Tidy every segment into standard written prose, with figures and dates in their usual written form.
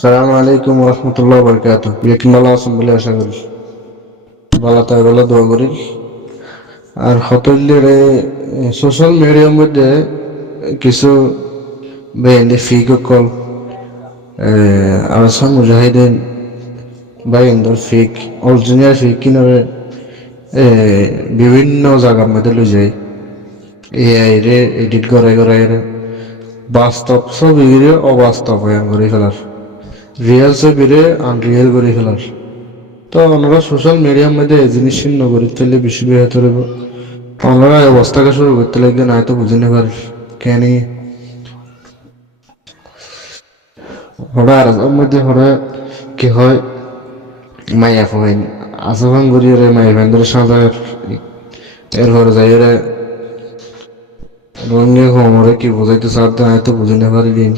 সালাম আলাইকুম রহমতুল্লাহ বরকাত। বিয়াকিন ভালো আছেন বলে আশা করি। ভালো তাই ভালো দোয়া করি। আর হতলির সোশ্যাল মিডিয়ার মধ্যে কিছু বেহেন্দি ফিক কল আসাম মুজাহিদিন বা ইন্দোর ফিক অরিজিনাল ফিক কিনারে বিভিন্ন জায়গার মধ্যে লই যায়। এআই রে এডিট করাই করাই বাস্তব ছবিরে অবাস্তব করে ফেলার, রিয়েল ছবিরে আনরিয়েল করে ফেলার। তো ওনারা সোশ্যাল মিডিয়ার মধ্যে এই জিনিস নগরীর তেলে বেশি বেহতর হইব। ওনারা এই অবস্থাকে শুরু করতে লাগবে না তো বুঝি না পারি কেন হরা আর মধ্যে হরা কি হয় মাইয়া ফাইন আসাফান করিয়ে মাইয়া ফাইন ধরে সাঁতার এরপরে যাই রঙে কমরে কি বোঝাইতে চাতে না তো বুঝি না পারি দিন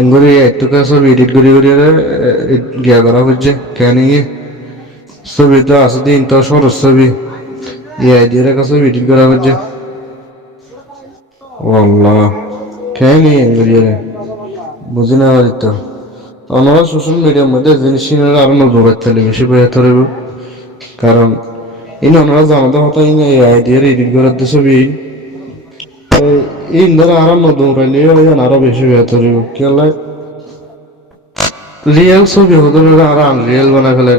এনগরি একটু সব এডিট করি করি গিয়া করা হচ্ছে কেন ছবি তো আছে দিন তো সরস ছবি এআই দিয়ে কাছে এডিট করা হচ্ছে আল্লাহ কেন এনগরি বুঝি না পারি তো আমরা সোশ্যাল মিডিয়ার মধ্যে জিনিস আরো নজর রাখতে বেশি বেহতর হইব। কারণ ইন ওনারা জানাতে হতো ইন এআই দিয়ে এডিট করার ছবি এই ধরে আরো নতুন রাইলে আরো বেশি বেহতর হইব। কেলা রিয়েল ছবি হতে আর আনরিয়েল বানায় ফেলে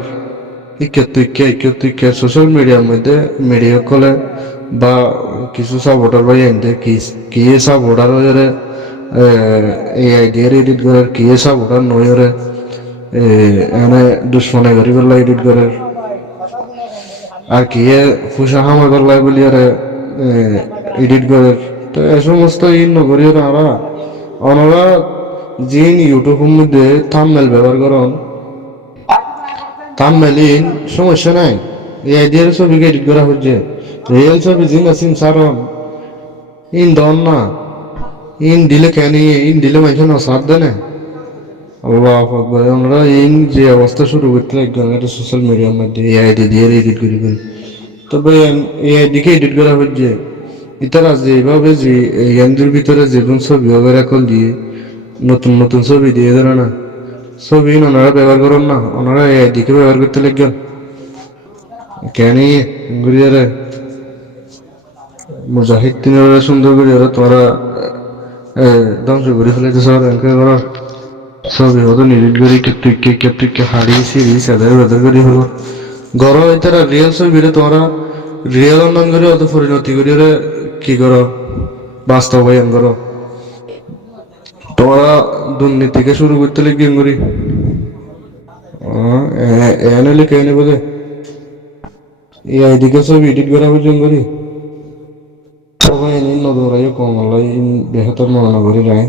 ইকে সোশ্যাল মিডিয়ার মধ্যে মিডিয়া কলে বা কিছু সাপোর্টার বা এনতে কি সাপোর্টার হয়ে এআই দিয়ে এডিট করার কি সাপোর্টার নয় এনে দুশ্মনে করি পেলা এডিট করার আর কি ফুসা হামা করলাই বলি আর এডিট করার। তো এই সমস্ত নগরী ওরা ওনারা জিন ইউটিউবের মধ্যে থাম্বনেল ব্যবহার করেন থাম্বনেল সমস্যা নাই এই দিয়ে ছবিকে এডিট করা হচ্ছে রিয়েল ছবি জিন আছেন সারন ইন দন না ইন দিলে কেন ইন দিলে মানুষ না সাথ দেয় না। আল্লাহ আকবার আমরা ইন যে অবস্থা শুরু করতে লাগলাম এটা সোশ্যাল মিডিয়ার মধ্যে এআই দিয়ে এডিট করি করি তবে এআই দিকে এডিট করা হচ্ছে ইতারা যেভাবে যে ইয়ানদের ভিতরে যেমন ছবি वगैरह কল দিয়ে নতুন নতুন ছবি দিয়ে ধরে না ছবি ওনারা ব্যবহার করেন না ওনারা এআই দিকে ব্যবহার করতে লাগলেন কেন ঘুরিয়ে মুজাহিদ তিনরা সুন্দর করে তোরা ধ্বংস করে ফেলেছে সব এনকে করার ছবি হতো এডিট করি কেপটিকে হারিয়ে সিরিজ এদের বেদর করি হলো গরম এতারা রিয়েল ছবিরে তোমরা রিয়েল অন্যান করে অত পরিণতি করি কি করো বাস্তবায়ন করো তোমরা দুর্নীতিকে শুরু করতে লিখে করি এনে লিখে এনে বলে এই দিকে সব এডিট করা পর্যন্ত করি সবাই এনে নদরাই কমলাই বেহতর মনে করি রায়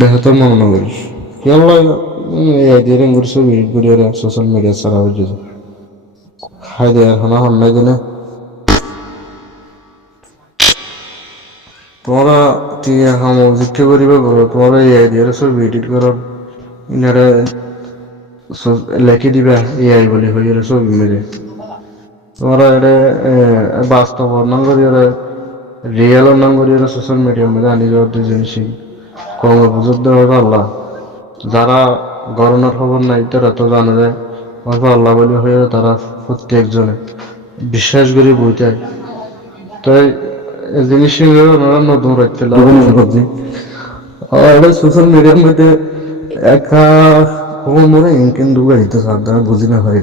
বেহতর মনে করি কেলা এই দিয়ে রেঙ্গুর সব এডিট করি সোশ্যাল মিডিয়া ছাড়া হয়ে যায় হাই দে এখন হন্যাই দিনে তোমরা টিয়া হাম জিজ্ঞে করিবে বলো তোমরা এআই দিয়ে সব এডিট করো ইনারে লেখি দিবা এআই বলে হয়ে সব মেরে তোমরা এটা বাস্তব অন্যান করি রিয়েল অন্যান করি সোশ্যাল মিডিয়ার মধ্যে আনি যাওয়ার দুই জিনিস কম বুঝতে দেওয়া আল্লাহ যারা গরমের খবর নাই তারা তো জানা যায় আল্লাহ বলে হয়ে তারা প্রত্যেকজনে বিশ্বাস করে বইতে তাই জিনিস ওনারা নতুন রাখতে লাগবে আর সোশ্যাল মিডিয়ার মধ্যে একা খবর মনে কিন্তু গাড়িতে সাবধান বুঝি না হয়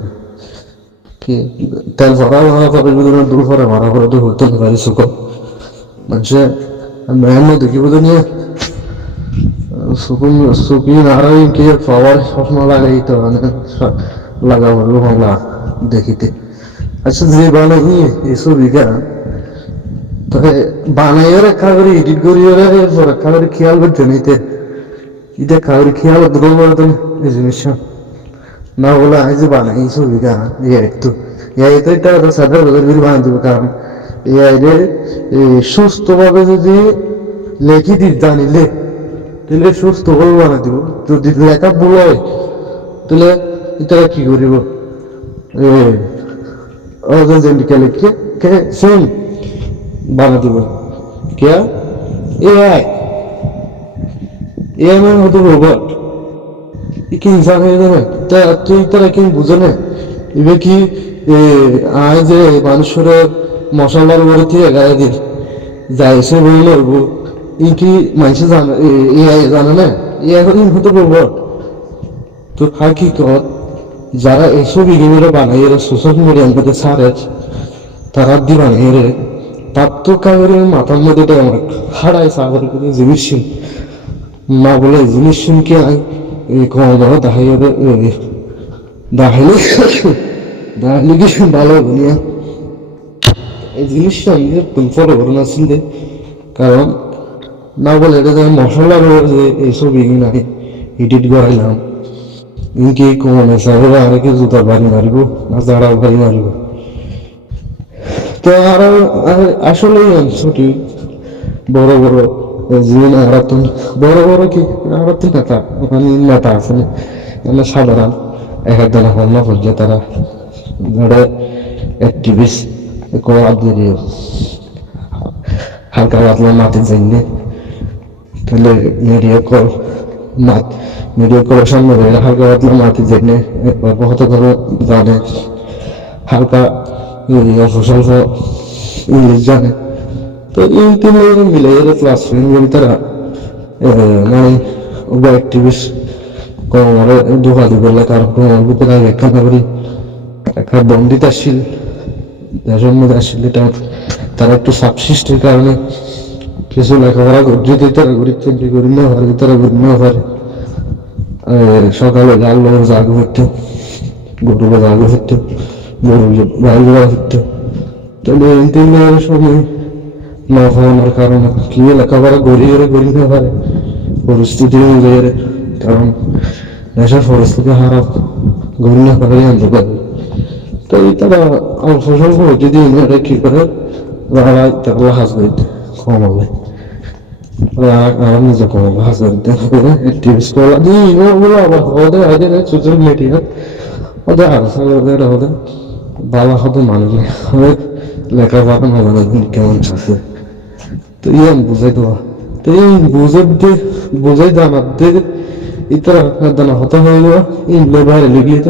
কি তেল ভরা ভরা করে দূর ভরে ভরা ভরা তো হতে পারি সুখ মানুষে মেয়ান্ন দেখিব তো নিয়ে সুকি নারাই কি পাওয়ার সবসময় লাগাই তো মানে লাগাবো বাংলা দেখিতে আচ্ছা যে বানাই এই ছবিটা তবে বানাইও রেখা করে এডিট করি রেখা করে খেয়াল করতে নিতে এটা খাওয়ার খেয়াল করতে এই জিনিসটা না বলে আই যে বানাই এই ছবিটা এই তো এটা সাদা বদল করে বানাই দেবো কারণ এই সুস্থভাবে যদি লেখি দিই জানিলে তাহলে সুস্থ ভাবে বানাই দিব যদি লেখা ভুল হয় তাহলে এটা কি করিব লিখে কে শুন বানা দিব কে এআই এ মানে হতো রোবট কি ইনসান হয়ে যাবে তা তুই তারা কি বুঝে না এবার কি আয় যে মানুষের মশলার উপরে থেকে গায়ে দিই যাই সে বলে লড়বো ই কি মানুষ জানে এআই জানে না এআই হতো রোবট তো হাকিকত যারা এইসব ইগিমেরা বানাই এরা সোশ্যাল মিডিয়ার মধ্যে ছাড়ে তারা দি বানাই রে তার তো কাগরে মাথার মধ্যে তো আমার হারাই সাগর করে জিনিস না বলে জিনিস শুনকে কম ধরো দাহাই দাহাইলে দাহাইলে কি ভালো বলিয়া এই জিনিসটা আমি ফলো করে না ছিল কারণ না বলে এটা মশলার যে এইসব ইগি নাই এডিট করাইলাম ইনকে কমে সাগরে আরেকে জুতা বাড়ি মারিব না জাড়া বাড়ি মারিব তো আরো আসলেই ছোটি বড় বড় জীবন আরাতন বড় বড় কি আরাতন নেতা ওখানে নেতা আছে না সাধারণ এক একজন হল্লা করছে তারা ধরে অ্যাক্টিভিস্ট কোয়া দিয়ে হালকা পাতলা মাটি জানলে তাহলে মিডিয়া কল মাত মিডিয়া কলের সামনে ধরে হালকা পাতলা মাটি জানলে বহুত করে জানে হালকা অল্প ইংলিশ জানে তো এই তিনজন মিলে এরা ক্লাস ফ্রেন্ড বলে তারা মানে ওবা অ্যাক্টিভিস্ট কোমরে দুহাদি বললে কারণ কোমর ভিতরে ব্যাখ্যা না করি একটা বন্দিতাশীল দেশের মধ্যে আসলে এটা তারা একটু সাবসিস্টের কারণে কিছু লেখাপড়া যদি তারা গরিব করি না পারে তারা গরিব না পারে সকালে জাগলো জাগ হইতো গরুরা জাগ হইতো গরু গাড়িগুলো হইতো তাহলে এই তিন সময় না হওয়ার কারণে কি লেখাপড়া গড়িয়ে না পারে পরিস্থিতি অনুযায়ী কারণ দেশের পরিস্থিতি হারাপ গড়ি না পারে আনতে পারবে তো তারা অল্প স্বল্প যদি এরা কি করে তারা হাজ করতে কমালে আর নিজে কমালে হাজ করতে টিভি স্কোলা দিয়ে ওগুলো আবার ওদের আগে সোশ্যাল মিডিয়া ওদের আর ওদের ওদের ভালো হতে মানুষ ওদের লেখাপড়া না জানে কেমন আছে তো ইয়ান বুঝাই দেওয়া তো এই বুঝাই জানার দিয়ে ইতারা দানা হতা হয়ে যাওয়া ইন্দ্র বাইরে লেগে যেত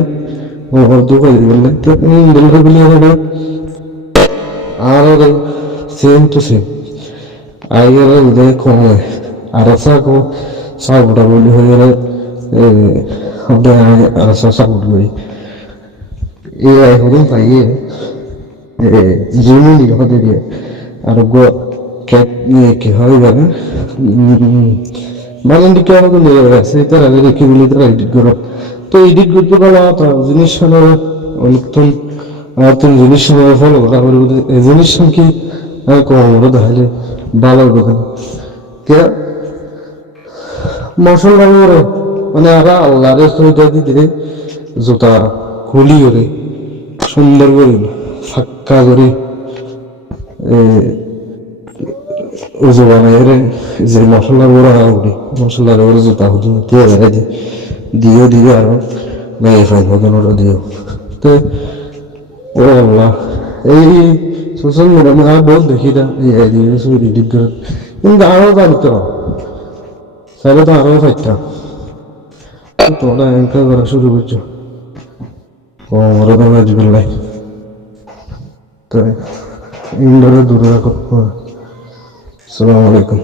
ওর দুঃখ বললে তো ইন্দ্র বলি হবে আর ওদের সেম টু সেম আগের ওদের কমে আর সাকো সাপোর্টা বলি হয়ে গেলে ওদের আর সাপোর্ট করি এই হদিন পাইয়ে জিমিনি হতে দিয়ে আর ক্যাট নিয়ে কি হয় বলে বানানটি কেমন নিয়ে গেছে তারা রেখে বলে তারা এডিট করো তো এডিট করতে পারো তো জিনিস অনেকক্ষণ নতুন জিনিস ফলো করা এই জিনিস কি কম তাহলে ভালো হবে কে মশলা করে মানে আরা আল্লাহরে সইটা দিতে জুতা খুলি করে সুন্দর করে ফাক্কা করে ওজো বানাই যে মশলার ওরা উঠি মশলার ওরা জুতা হুদি দিয়ে বেড়াই দিও আরো মেয়ে ফাইন হতেন ওরা দিও তো ও আল্লাহ এই সোশ্যাল মিডিয়া আমি আর বহুত দেখি না এই দিয়ে এডিট করে কিন্তু আরো জানতো তাহলে তো আরো ফাইতাম তোমরা এনকা করা শুরু করছো ওরা তো রাজবিল্লাই তো ইন্ডোরে দূরে রাখো আসসালামু আলাইকুম